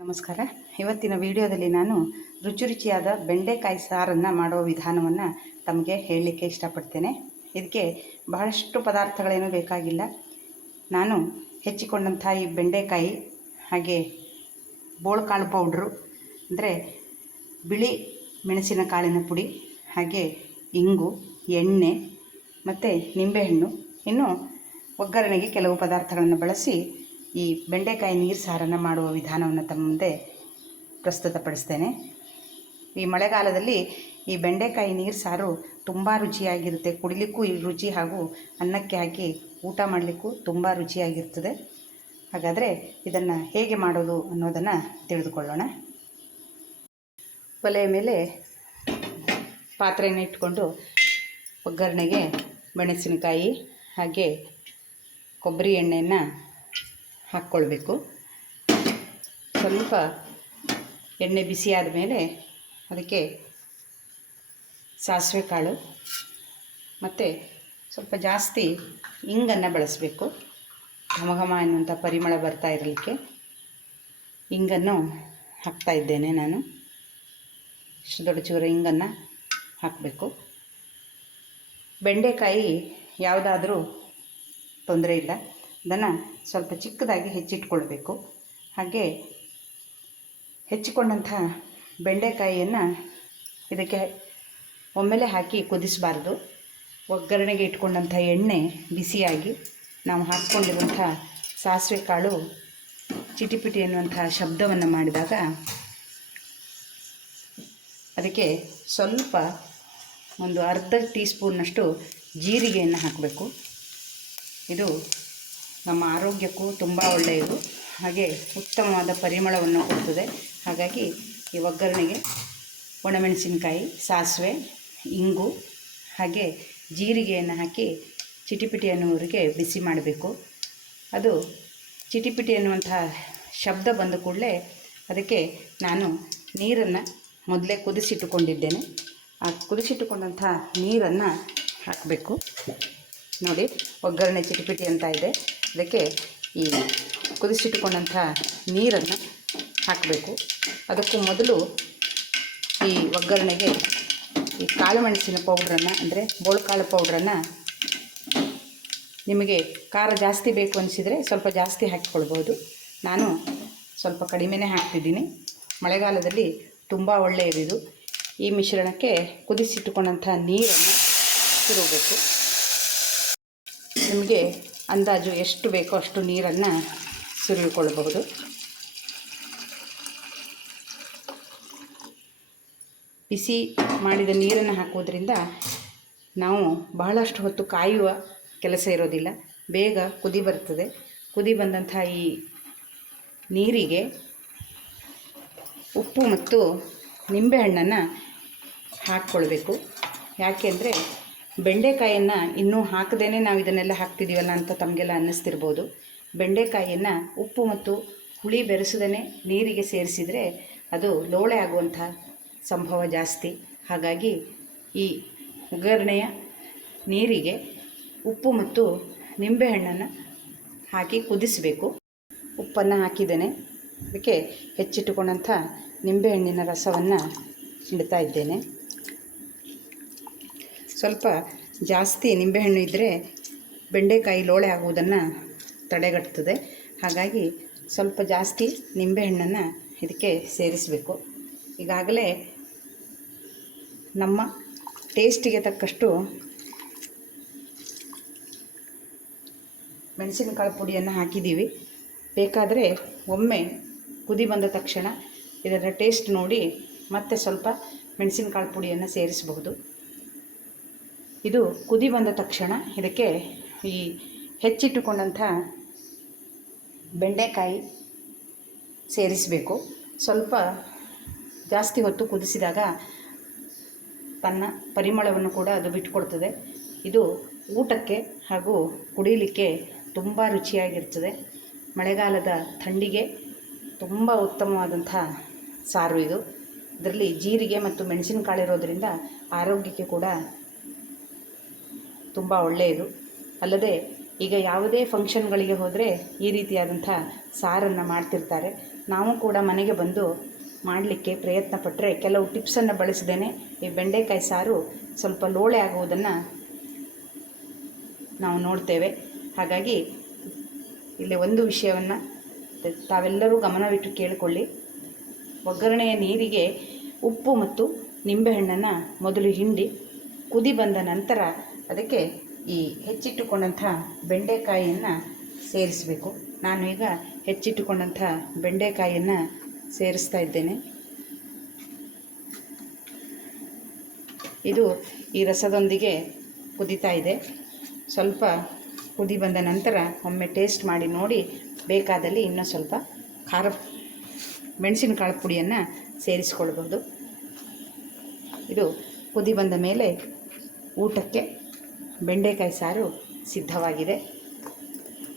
ನಮಸ್ಕಾರ. ಇವತ್ತಿನ ವಿಡಿಯೋದಲ್ಲಿ ನಾನು ರುಚಿ ರುಚಿಯಾದ ಬೆಂಡೆಕಾಯಿ ಸಾರನ್ನು ಮಾಡೋ ವಿಧಾನವನ್ನು ತಮಗೆ ಹೇಳಲಿಕ್ಕೆ ಇಷ್ಟಪಡ್ತೇನೆ. ಇದಕ್ಕೆ ಬಹಳಷ್ಟು ಪದಾರ್ಥಗಳೇನೂ ಬೇಕಾಗಿಲ್ಲ. ನಾನು ಹೆಚ್ಚಿಕೊಂಡಂಥ ಈ ಬೆಂಡೆಕಾಯಿ ಹಾಗೆ ಬೋಳ್ಕಾಳು ಪೌಡ್ರು, ಅಂದರೆ ಬಿಳಿ ಮೆಣಸಿನ ಕಾಳಿನ ಪುಡಿ, ಹಾಗೆ ಇಂಗು, ಎಣ್ಣೆ ಮತ್ತು ನಿಂಬೆಹಣ್ಣು. ಇನ್ನು ಒಗ್ಗರಣೆಗೆ ಕೆಲವು ಪದಾರ್ಥಗಳನ್ನು ಬಳಸಿ ಈ ಬೆಂಡೆಕಾಯಿ ನೀರು ಸಾರನ್ನು ಮಾಡುವ ವಿಧಾನವನ್ನು ತಮ್ಮ ಮುಂದೆ ಪ್ರಸ್ತುತಪಡಿಸ್ತೇನೆ. ಈ ಮಳೆಗಾಲದಲ್ಲಿ ಈ ಬೆಂಡೆಕಾಯಿ ನೀರು ಸಾರು ತುಂಬ ರುಚಿಯಾಗಿರುತ್ತೆ. ಕುಡಿಲಿಕ್ಕೂ ಈ ರುಚಿ ಹಾಗೂ ಅನ್ನಕ್ಕೆ ಹಾಕಿ ಊಟ ಮಾಡಲಿಕ್ಕೂ ತುಂಬ ರುಚಿಯಾಗಿರ್ತದೆ. ಹಾಗಾದರೆ ಇದನ್ನು ಹೇಗೆ ಮಾಡೋದು ಅನ್ನೋದನ್ನು ತಿಳಿದುಕೊಳ್ಳೋಣ. ಒಲೆಯ ಮೇಲೆ ಪಾತ್ರೆಯನ್ನು ಇಟ್ಕೊಂಡು ಒಗ್ಗರಣೆಗೆ ಮೆಣಸಿನಕಾಯಿ ಹಾಗೆ ಕೊಬ್ಬರಿ ಎಣ್ಣೆಯನ್ನು ಹಾಕ್ಕೊಳ್ಬೇಕು. ಸ್ವಲ್ಪ ಎಣ್ಣೆ ಬಿಸಿ ಆದಮೇಲೆ ಅದಕ್ಕೆ ಸಾಸಿವೆ ಕಾಳು ಮತ್ತು ಸ್ವಲ್ಪ ಜಾಸ್ತಿ ಇಂಗನ್ನು ಬಳಸಬೇಕು. ಘಮ ಘಮ ಅನ್ನುವಂಥ ಪರಿಮಳ ಬರ್ತಾ ಇರಲಿಕ್ಕೆ ಇಂಗನ್ನು ಹಾಕ್ತಾ ಇದ್ದೇನೆ ನಾನು. ಇಷ್ಟು ದೊಡ್ಡ ಚೂರ ಇಂಗನ್ನು ಹಾಕಬೇಕು. ಬೆಂಡೆಕಾಯಿ ಯಾವುದಾದ್ರೂ ತೊಂದರೆ ಇಲ್ಲ. ಅದನ್ನು ಸ್ವಲ್ಪ ಚಿಕ್ಕದಾಗಿ ಹೆಚ್ಚಿಟ್ಕೊಳ್ಬೇಕು. ಹಾಗೆ ಹೆಚ್ಚಿಕೊಂಡಂಥ ಬೆಂಡೆಕಾಯಿಯನ್ನು ಇದಕ್ಕೆ ಒಮ್ಮೆಲೆ ಹಾಕಿ ಕುದಿಸಬಾರ್ದು. ಒಗ್ಗರಣೆಗೆ ಇಟ್ಕೊಂಡಂಥ ಎಣ್ಣೆ ಬಿಸಿಯಾಗಿ ನಾವು ಹಾಕ್ಕೊಂಡಿರುವಂಥ ಸಾಸಿವೆ ಕಾಳು ಚಿಟಿಪಿಟಿ ಎನ್ನುವಂಥ ಶಬ್ದವನ್ನು ಮಾಡಿದಾಗ ಅದಕ್ಕೆ ಸ್ವಲ್ಪ ಒಂದು ಅರ್ಧ ಟೀ ಸ್ಪೂನ್ನಷ್ಟು ಜೀರಿಗೆಯನ್ನು ಹಾಕಬೇಕು. ಇದು ನಮ್ಮ ಆರೋಗ್ಯಕ್ಕೂ ತುಂಬ ಒಳ್ಳೆಯದು. ಹಾಗೆ ಉತ್ತಮವಾದ ಪರಿಮಳವನ್ನು ಕೊಡ್ತದೆ. ಹಾಗಾಗಿ ಈ ಒಗ್ಗರಣೆಗೆ ಒಣಮೆಣಸಿನಕಾಯಿ, ಸಾಸಿವೆ, ಇಂಗು, ಹಾಗೆ ಜೀರಿಗೆಯನ್ನು ಹಾಕಿ ಚಿಟಿಪಿಟಿ ಅನ್ನುವರಿಗೆ ಬಿಸಿ ಮಾಡಬೇಕು. ಅದು ಚಿಟಿಪಿಟಿ ಅನ್ನುವಂಥ ಶಬ್ದ ಬಂದ ಕೂಡಲೇ ಅದಕ್ಕೆ ನಾನು ನೀರನ್ನು ಮೊದಲೇ ಕುದಿಸಿಟ್ಟುಕೊಂಡಿದ್ದೇನೆ. ಆ ಕುದಿಸಿಟ್ಟುಕೊಂಡಂಥ ನೀರನ್ನು ಹಾಕಬೇಕು. ನೋಡಿ, ಒಗ್ಗರಣೆ ಚಿಟಿಪಿಟಿ ಅಂತ ಇದೆ. ಅದಕ್ಕೆ ಈ ಕುದಿಸಿಟ್ಟುಕೊಂಡಂಥ ನೀರನ್ನು ಹಾಕಬೇಕು. ಅದಕ್ಕೂ ಮೊದಲು ಈ ಒಗ್ಗರಣೆಗೆ ಈ ಕಾಳು ಮೆಣಸಿನ ಪೌಡ್ರನ್ನು, ಅಂದರೆ ಬೋಳ್ಕಾಳು ಪೌಡ್ರನ್ನು ನಿಮಗೆ ಖಾರ ಜಾಸ್ತಿ ಬೇಕು ಅನಿಸಿದರೆ ಸ್ವಲ್ಪ ಜಾಸ್ತಿ ಹಾಕಿಕೊಳ್ಬೋದು. ನಾನು ಸ್ವಲ್ಪ ಕಡಿಮೆನೇ ಹಾಕ್ತಿದ್ದೀನಿ. ಮಳೆಗಾಲದಲ್ಲಿ ತುಂಬ ಒಳ್ಳೆಯದಿದು. ಈ ಮಿಶ್ರಣಕ್ಕೆ ಕುದಿಸಿಟ್ಟುಕೊಂಡಂಥ ನೀರನ್ನು ತಿರುಗಬೇಕು ನಿಮಗೆ ಅಂದಾಜು ಎಷ್ಟು ಬೇಕೋ ಅಷ್ಟು ನೀರನ್ನು ಸುರಿಯಿಕೊಳ್ಳಬಹುದು ಬಿಸಿ ಮಾಡಿದ ನೀರನ್ನು ಹಾಕೋದ್ರಿಂದ ನಾವು ಬಹಳಷ್ಟು ಹೊತ್ತು ಕಾಯುವ ಕೆಲಸ ಇರೋದಿಲ್ಲ. ಬೇಗ ಕುದಿ ಬರ್ತದೆ. ಕುದಿ ಬಂದಂಥ ಈ ನೀರಿಗೆ ಉಪ್ಪು ಮತ್ತು ನಿಂಬೆಹಣ್ಣನ್ನು ಹಾಕ್ಕೊಳ್ಬೇಕು. ಯಾಕೆಂದರೆ ಬೆಂಡೆಕಾಯನ್ನು ಇನ್ನೂ ಹಾಕದೇ ನಾವು ಇದನ್ನೆಲ್ಲ ಹಾಕ್ತಿದ್ದೀವಲ್ಲ ಅಂತ ತಮಗೆಲ್ಲ ಅನ್ನಿಸ್ತಿರ್ಬೋದು. ಬೆಂಡೆಕಾಯಿಯನ್ನು ಉಪ್ಪು ಮತ್ತು ಹುಳಿ ಬೆರೆಸದೇ ನೀರಿಗೆ ಸೇರಿಸಿದರೆ ಅದು ಲೋಳೆ ಆಗುವಂಥ ಸಂಭವ ಜಾಸ್ತಿ. ಹಾಗಾಗಿ ಈ ಒಗ್ಗರಣೆಯ ನೀರಿಗೆ ಉಪ್ಪು ಮತ್ತು ನಿಂಬೆಹಣ್ಣನ್ನು ಹಾಕಿ ಕುದಿಸಬೇಕು. ಉಪ್ಪನ್ನು ಹಾಕಿದ್ದೇನೆ. ಅದಕ್ಕೆ ಹೆಚ್ಚಿಟ್ಟುಕೊಂಡಂಥ ನಿಂಬೆಹಣ್ಣಿನ ರಸವನ್ನು ಇಡ್ತಾ ಇದ್ದೇನೆ. ಸ್ವಲ್ಪ ಜಾಸ್ತಿ ನಿಂಬೆಹಣ್ಣು ಇದ್ದರೆ ಬೆಂಡೆಕಾಯಿ ಲೋಳೆ ಆಗುವುದನ್ನು ತಡೆಗಟ್ತದೆ. ಹಾಗಾಗಿ ಸ್ವಲ್ಪ ಜಾಸ್ತಿ ನಿಂಬೆಹಣ್ಣನ್ನು ಇದಕ್ಕೆ ಸೇರಿಸಬೇಕು. ಈಗಾಗಲೇ ನಮ್ಮ ಟೇಸ್ಟಿಗೆ ತಕ್ಕಷ್ಟು ಮೆಣಸಿನಕಾಳು ಪುಡಿಯನ್ನು ಹಾಕಿದ್ದೀವಿ. ಬೇಕಾದರೆ ಒಮ್ಮೆ ಕುದಿ ಬಂದ ತಕ್ಷಣ ಇದರ ಟೇಸ್ಟ್ ನೋಡಿ ಮತ್ತೆ ಸ್ವಲ್ಪ ಮೆಣಸಿನಕಾಳು ಪುಡಿಯನ್ನು ಸೇರಿಸಬಹುದು. ಇದು ಕುದಿ ಬಂದ ತಕ್ಷಣ ಇದಕ್ಕೆ ಈ ಹೆಚ್ಚಿಟ್ಟುಕೊಂಡಂಥ ಬೆಂಡೆಕಾಯಿ ಸೇರಿಸಬೇಕು. ಸ್ವಲ್ಪ ಜಾಸ್ತಿ ಹೊತ್ತು ಕುದಿಸಿದಾಗ ತನ್ನ ಪರಿಮಳವನ್ನು ಕೂಡ ಅದು ಬಿಟ್ಟುಕೊಡ್ತದೆ. ಇದು ಊಟಕ್ಕೆ ಹಾಗೂ ಕುಡಿಯಲಿಕ್ಕೆ ತುಂಬ ರುಚಿಯಾಗಿರ್ತದೆ. ಮಳೆಗಾಲದ ಥಂಡಿಗೆ ತುಂಬ ಉತ್ತಮವಾದಂಥ ಸಾರು ಇದು. ಇದರಲ್ಲಿ ಜೀರಿಗೆ ಮತ್ತು ಮೆಣಸಿನಕಾಳು ಇರೋದರಿಂದ ಆರೋಗ್ಯಕ್ಕೆ ಕೂಡ ತುಂಬ ಒಳ್ಳೆಯದು. ಅಲ್ಲದೆ ಈಗ ಯಾವುದೇ ಫಂಕ್ಷನ್ಗಳಿಗೆ ಹೋದರೆ ಈ ರೀತಿಯಾದಂಥ ಸಾರನ್ನು ಮಾಡ್ತಿರ್ತಾರೆ. ನಾವು ಕೂಡ ಮನೆಗೆ ಬಂದು ಮಾಡಲಿಕ್ಕೆ ಪ್ರಯತ್ನ ಪಟ್ಟರೆ ಕೆಲವು ಟಿಪ್ಸನ್ನು ಬಳಸದೇನೆ ಈ ಬೆಂಡೆಕಾಯಿ ಸಾರು ಸ್ವಲ್ಪ ಲೋಳೆ ಆಗುವುದನ್ನು ನಾವು ನೋಡ್ತೇವೆ. ಹಾಗಾಗಿ ಇಲ್ಲಿ ಒಂದು ವಿಷಯವನ್ನು ತಾವೆಲ್ಲರೂ ಗಮನವಿಟ್ಟು ಕೇಳಿಕೊಳ್ಳಿ. ಒಗ್ಗರಣೆಯ ನೀರಿಗೆ ಉಪ್ಪು ಮತ್ತು ನಿಂಬೆಹಣ್ಣನ್ನು ಮೊದಲು ಹಿಂಡಿ, ಕುದಿ ಬಂದ ನಂತರ ಅದಕ್ಕೆ ಈ ಹೆಚ್ಚಿಟ್ಟುಕೊಂಡಂಥ ಬೆಂಡೆಕಾಯಿಯನ್ನು ಸೇರಿಸಬೇಕು. ನಾನು ಈಗ ಹೆಚ್ಚಿಟ್ಟುಕೊಂಡಂಥ ಬೆಂಡೆಕಾಯಿಯನ್ನು ಸೇರಿಸ್ತಾ ಇದ್ದೇನೆ. ಇದು ಈ ರಸದೊಂದಿಗೆ ಕುದೀತಾ ಇದೆ. ಸ್ವಲ್ಪ ಕುದಿ ಬಂದ ನಂತರ ಒಮ್ಮೆ ಟೇಸ್ಟ್ ಮಾಡಿ ನೋಡಿ, ಬೇಕಾದಲ್ಲಿ ಇನ್ನೂ ಸ್ವಲ್ಪ ಖಾರ ಮೆಣಸಿನಕಾಳು ಪುಡಿಯನ್ನು ಸೇರಿಸ್ಕೊಳ್ಬೋದು. ಇದು ಕುದಿ ಬಂದ ಮೇಲೆ ಊಟಕ್ಕೆ ಬೆಂಡೆಕಾಯಿ ಸಾರು ಸಿದ್ಧವಾಗಿದೆ.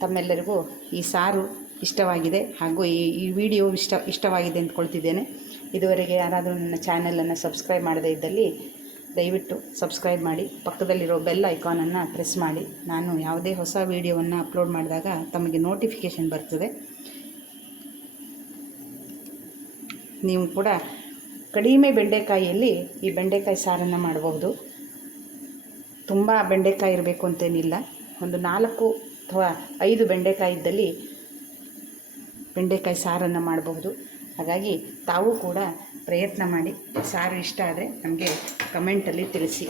ತಮ್ಮೆಲ್ಲರಿಗೂ ಈ ಸಾರು ಇಷ್ಟವಾಗಿದೆ ಹಾಗೂ ಈ ಈ ವಿಡಿಯೋ ಇಷ್ಟ, ಇಷ್ಟವಾಗಿದೆ ಅಂದ್ಕೊಳ್ತಿದ್ದೇನೆ. ಇದುವರೆಗೆ ಯಾರಾದರೂ ನನ್ನ ಚಾನಲನ್ನು ಸಬ್ಸ್ಕ್ರೈಬ್ ಮಾಡದೇ ಇದ್ದಲ್ಲಿ ದಯವಿಟ್ಟು ಸಬ್ಸ್ಕ್ರೈಬ್ ಮಾಡಿ, ಪಕ್ಕದಲ್ಲಿರೋ ಬೆಲ್ ಐಕಾನನ್ನು ಪ್ರೆಸ್ ಮಾಡಿ. ನಾನು ಯಾವುದೇ ಹೊಸ ವೀಡಿಯೋವನ್ನು ಅಪ್ಲೋಡ್ ಮಾಡಿದಾಗ ತಮಗೆ ನೋಟಿಫಿಕೇಷನ್ ಬರ್ತದೆ. ನೀವು ಕೂಡ ಕಡಿಮೆ ಬೆಂಡೆಕಾಯಿಯಲ್ಲಿ ಈ ಬೆಂಡೆಕಾಯಿ ಸಾರನ್ನು ಮಾಡಬಹುದು. ತುಂಬ ಬೆಂಡೆಕಾಯಿ ಇರಬೇಕು ಅಂತೇನಿಲ್ಲ. ಒಂದು ನಾಲ್ಕು ಅಥವಾ ಐದು ಬೆಂಡೆಕಾಯಿ ಇದ್ದಲ್ಲಿ ಬೆಂಡೆಕಾಯಿ ಸಾರನ್ನು ಮಾಡಬಹುದು. ಹಾಗಾಗಿ ತಾವು ಕೂಡ ಪ್ರಯತ್ನ ಮಾಡಿ, ಸಾರು ಇಷ್ಟ ಆದರೆ ನಮಗೆ ಕಮೆಂಟಲ್ಲಿ ತಿಳಿಸಿ.